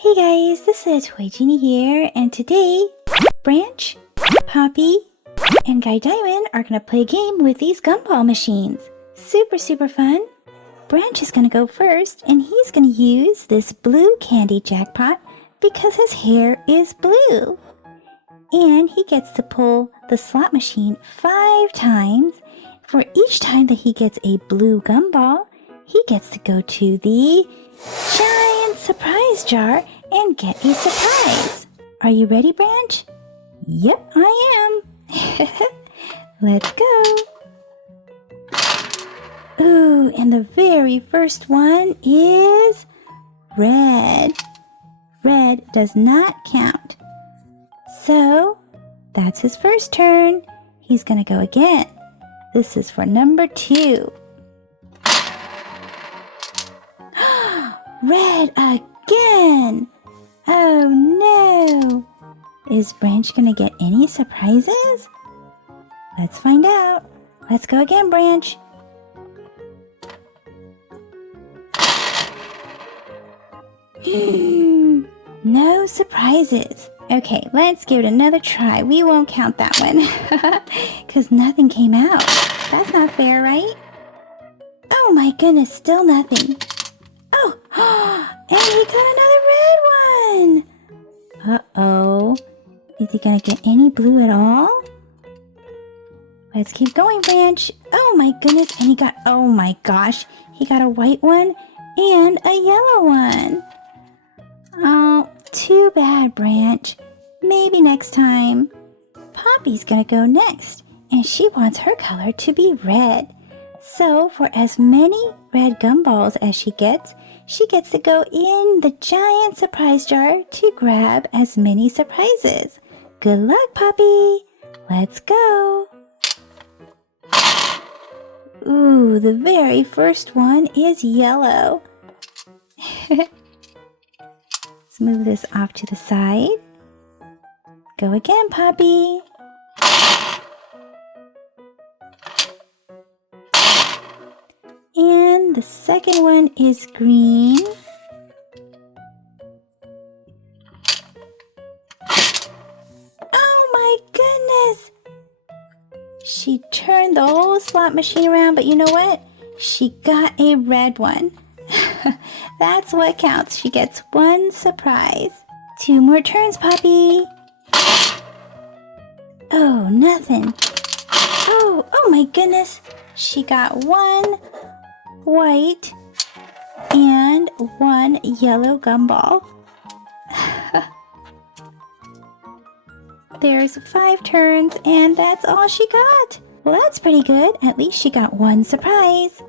Hey guys, this is Toy Genie here, and today, Branch, Poppy, and Guy Diamond are going to play a game with these gumball machines. Super fun. Branch is going to go first, and he's going to use this blue candy jackpot because his hair is blue. And he gets to pull the slot machine 5 times. For each time that he gets a blue gumball, he gets to go to the giant surprise jar and get a surprise. Are you ready, Branch? Yep, I am. Let's go. Ooh, and the very first one is red. Red does not count. So, that's his first turn. He's gonna go again. This is for number 2. Red again! Oh no! Is Branch gonna get any surprises? Let's find out. Let's go again, Branch. No surprises. Okay, let's give it another try. We won't count that one because nothing came out. That's not fair, right? Oh my goodness, still nothing. Oh, and he got another red one. Uh-oh. Is he gonna get any blue at all? Let's keep going, Branch. Oh my goodness, and he got, oh my gosh, he got a white one and a yellow one. Oh, too bad, Branch. Maybe next time. Poppy's gonna go next, and she wants her color to be red. So, for as many red gumballs as she gets to go in the giant surprise jar to grab as many surprises. Good luck, Poppy. Let's go. Ooh, the very first one is yellow. Let's move this off to the side. Go again, Poppy. And the second one is green. Oh my goodness! She turned the whole slot machine around, but you know what? She got a red one. That's what counts. She gets 1 surprise. 2 more turns, Poppy. Oh, nothing. Oh my goodness. She got 1 white and 1 yellow gumball. There's 5 turns and that's all she got. Well, that's pretty good. At least she got 1 surprise.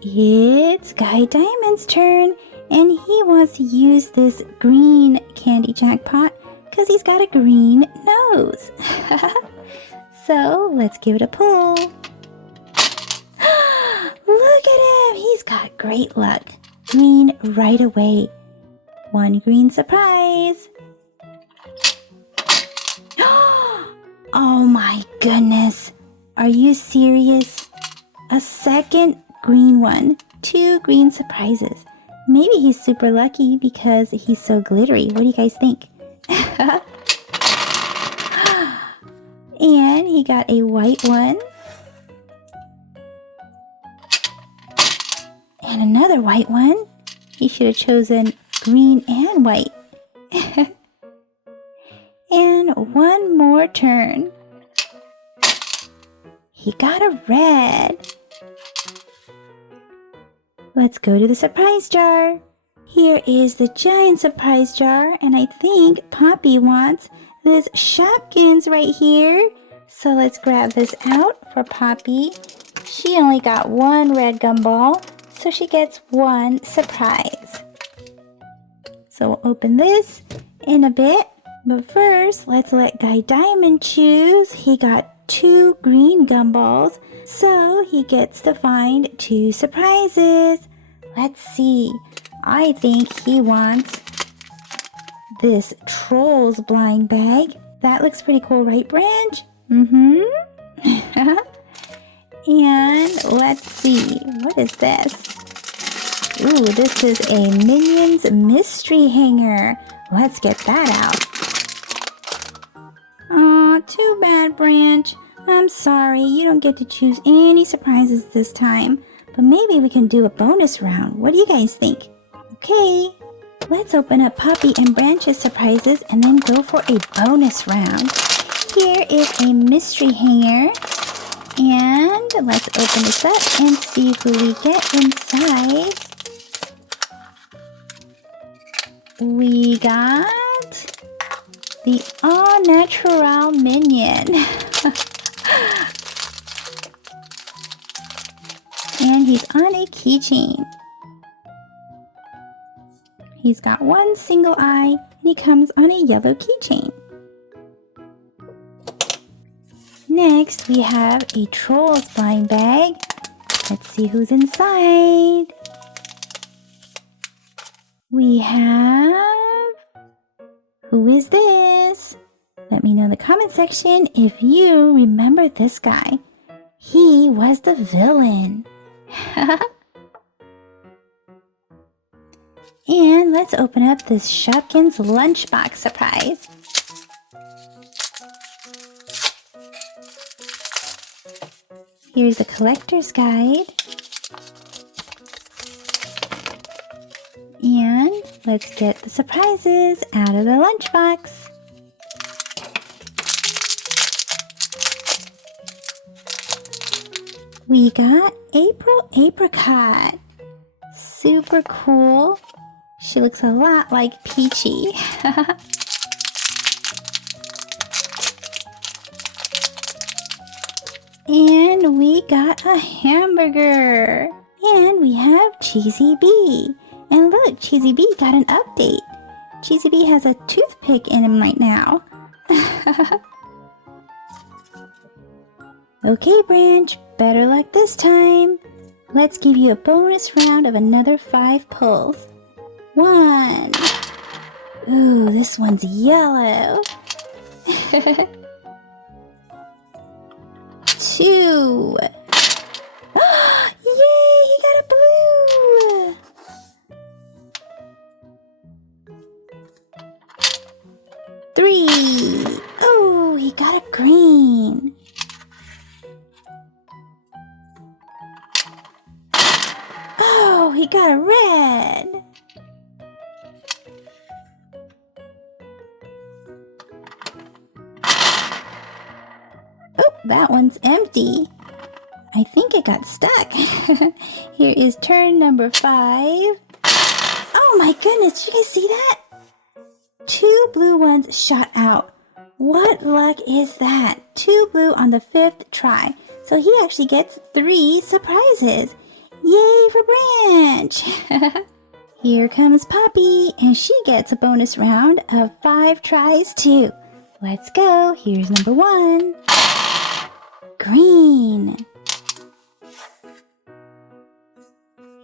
It's Guy Diamond's turn, and he wants to use this green candy jackpot because he's got a green nose. So let's give it a pull. Look at him! He's got great luck. Green right away. 1 green surprise. Oh my goodness. Are you serious? A second green one. 2 green surprises. Maybe he's super lucky because he's so glittery. What do you guys think? And he got a white one. And another white one. He should have chosen green and white. And 1 more turn. He got a red. Let's go to the surprise jar. Here is the giant surprise jar, and I think Poppy wants this Shopkins right here. So let's grab this out for Poppy. She only got 1 red gumball, so she gets 1 surprise. So we'll open this in a bit. But first, let's let Guy Diamond choose. He got 2 green gumballs, so he gets to find 2 surprises. Let's see. I think he wants this Trolls blind bag. That looks pretty cool, right, Branch? And let's see. What is this? Ooh, this is a Minions mystery hanger. Let's get that out. Aw, too bad, Branch. I'm sorry, you don't get to choose any surprises this time. But maybe we can do a bonus round. What do you guys think? Okay, let's open up Poppy and Branch's surprises and then go for a bonus round. Here is a mystery hanger. And let's open this up and see who we get inside. We got the All Natural Minion. And he's on a keychain. He's got one single eye and he comes on a yellow keychain. Next, we have a Trolls blind bag. Let's see who's inside. We have... Who is this? Let me know in the comment section if you remember this guy. He was the villain. And let's open up this Shopkins lunchbox surprise. Here's a collector's guide. And let's get the surprises out of the lunchbox. We got April Apricot. Super cool. She looks a lot like Peachy. And we got a hamburger. And we have Cheesy Bee. And look, Cheesy Bee got an update. Cheesy Bee has a toothpick in him right now. Okay, Branch, better luck this time. Let's give you a bonus round of another 5 pulls. 1. Ooh, this one's yellow. 2. Yay, he got a blue. 3. Oh, he got a green. Oh, he got a red. Oh, that one's empty. I think it got stuck. Here is turn number 5. Oh my goodness, did you guys see that? 2 blue ones shot out. What luck is that? 2 blue on the 5th try. So he actually gets 3 surprises. Yay for Branch! Here comes Poppy, and she gets a bonus round of 5 tries too. Let's go. Here's number 1. Green.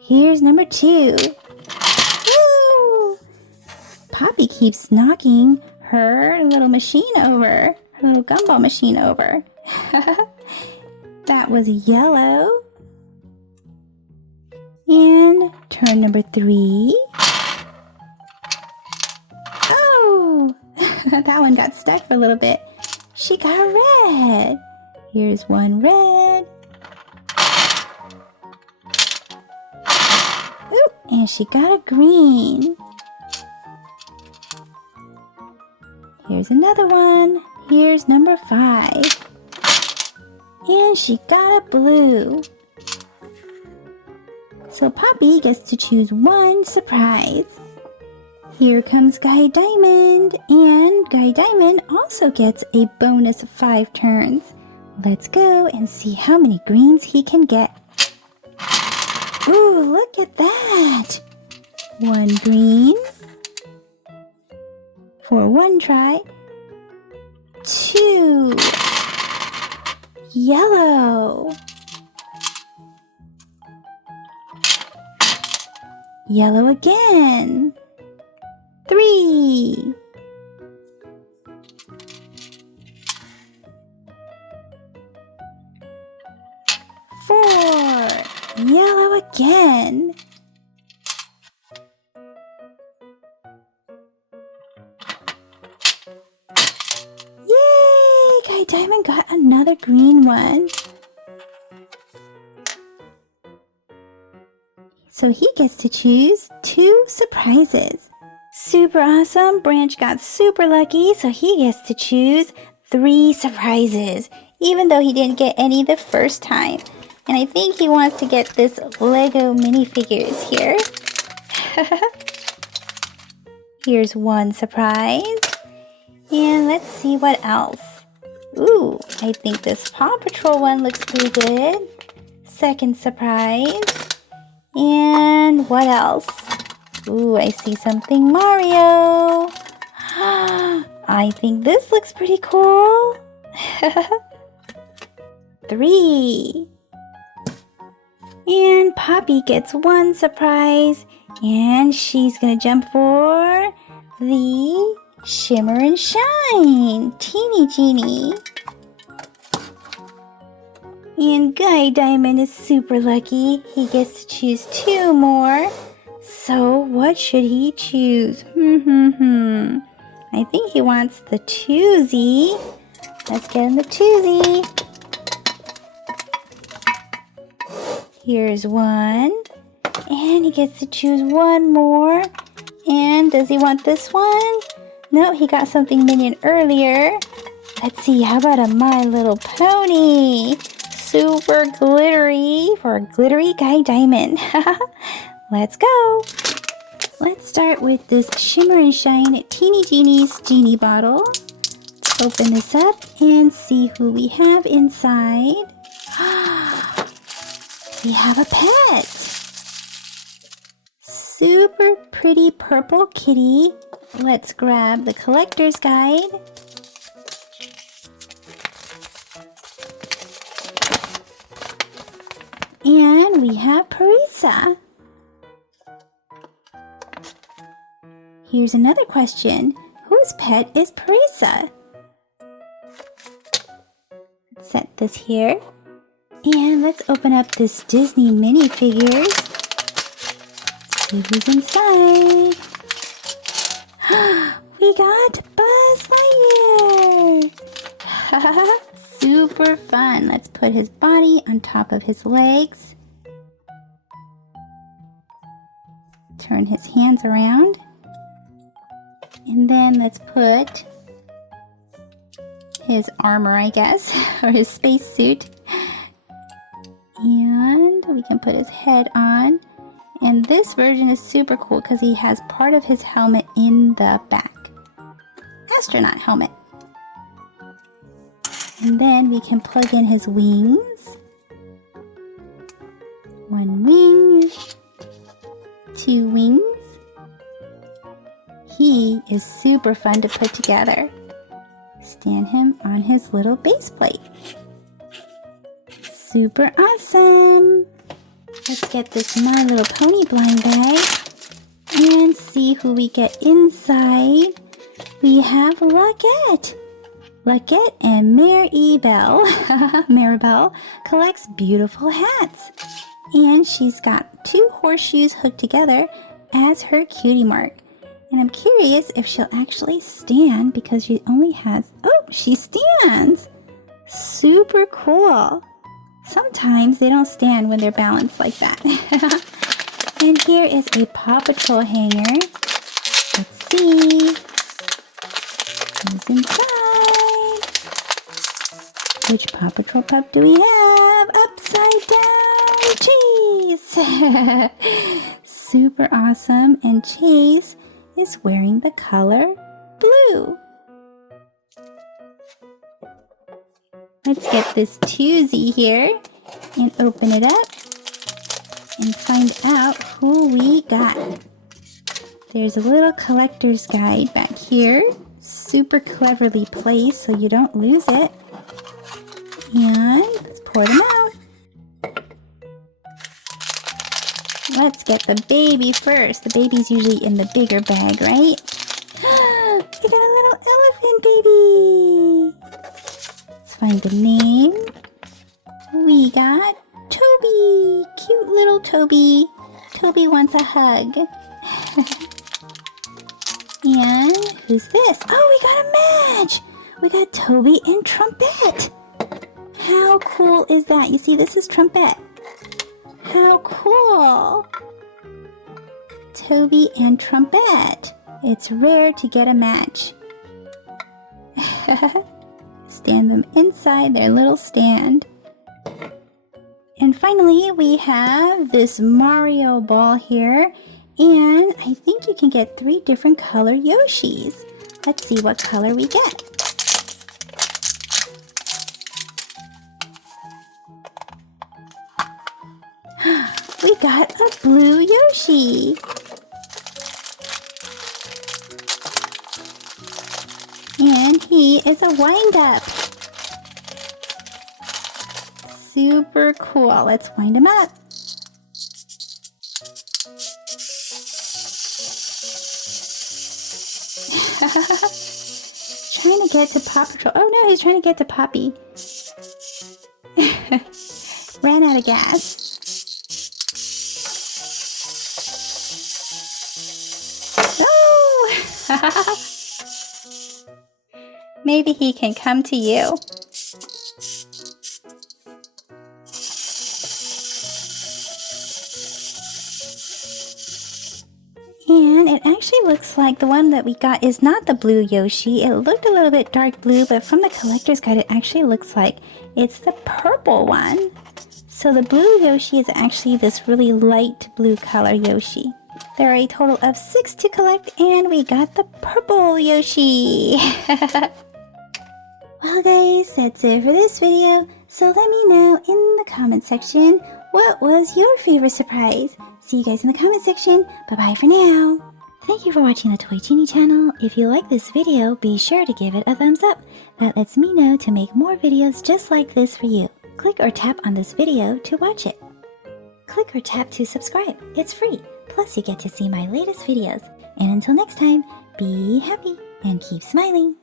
Here's number 2. Woo! Poppy keeps knocking her little machine over, her little gumball machine over. That was yellow. And turn number 3. Oh, that one got stuck for a little bit. She got red. Here's one red. Ooh, and she got a green. Here's another one. Here's number 5. And she got a blue. So Poppy gets to choose 1 surprise. Here comes Guy Diamond, and Guy Diamond also gets a bonus 5 turns. Let's go and see how many greens he can get. Ooh, look at that! 1 green for 1 try. 2 yellow. Yellow again. 3. 4. Yellow again. Guy Diamond got another green one. So he gets to choose 2 surprises. Super awesome. Branch got super lucky, so he gets to choose 3 surprises, even though he didn't get any the first time. And I think he wants to get this Lego minifigures here. Here's 1 surprise. And let's see what else. Ooh, I think this Paw Patrol one looks pretty good. 2nd surprise. And what else? Ooh, I see something Mario. I think this looks pretty cool. 3. And Poppy gets 1 surprise. And she's gonna jump for the Shimmer and Shine Teeny Genie. And Guy Diamond is super lucky. He gets to choose 2 more. So what should he choose? I think he wants the twosie. Let's get him the twosie. Here's 1. And he gets to choose 1 more. And does he want this one? No, he got something minion earlier. Let's see, how about a My Little Pony? Super glittery for a glittery Guy Diamond. Let's go. Let's start with this Shimmer and Shine Teeny Genie's Genie Bottle. Let's open this up and see who we have inside. We have a pet. Super pretty purple kitty. Let's grab the collector's guide. And we have Parisa. Here's another question. Whose pet is Parisa? Let's set this here. And let's open up this Disney minifigures. Let's see who's inside. We got Buzz Lightyear! Super fun. Let's put his body on top of his legs. Turn his hands around. And then let's put his armor, I guess, or his spacesuit. And we can put his head on. And this version is super cool because he has part of his helmet in the back. Astronaut helmet. And then we can plug in his wings. 1 wing, 2 wings. He is super fun to put together. Stand him on his little base plate. Super awesome. Let's get this My Little Pony blind bag and see who we get inside. We have Luckette. Luckette and Maribel. Maribel collects beautiful hats. And she's got 2 horseshoes hooked together as her cutie mark. And I'm curious if she'll actually stand because she only has... Oh, she stands! Super cool. Sometimes they don't stand when they're balanced like that. And here is a Paw Patrol hanger. Let's see. Who's inside? Which Paw Patrol pup do we have? Upside down Chase! Super awesome. And Chase is wearing the color blue. Let's get this twosie here and open it up and find out who we got. There's a little collector's guide back here, super cleverly placed so you don't lose it. And let's pour them out. Let's get the baby first. The baby's usually in the bigger bag, right? We got a little elephant baby. Let's find the name. We got Toby. Cute little Toby. Toby wants a hug. And who's this? Oh, we got a match. We got Toby and Trumpet. How cool is that? You see, this is Trumpet. How cool. Toby and Trumpet. It's rare to get a match. Stand them inside their little stand. And finally, we have this Mario ball here. And I think you can get 3 different color Yoshis. Let's see what color we get. We got a blue Yoshi. And he is a wind-up. Super cool. Let's wind him up. Trying to get to Paw Patrol. Oh no, he's trying to get to Poppy. Ran out of gas. Oh! Maybe he can come to you. And it actually looks like the one that we got is not the blue Yoshi. It looked a little bit dark blue, but from the collector's guide, it actually looks like it's the purple one. So the blue Yoshi is actually this really light blue color Yoshi. There are a total of 6 to collect, and we got the purple Yoshi. Well guys, that's it for this video. So let me know in the comment section, what was your favorite surprise? See you guys in the comment section. Bye-bye for now. Thank you for watching the Toy Genie channel. If you like this video, be sure to give it a thumbs up. That lets me know to make more videos just like this for you. Click or tap on this video to watch it. Click or tap to subscribe. It's free. Plus you get to see my latest videos. And until next time, be happy and keep smiling.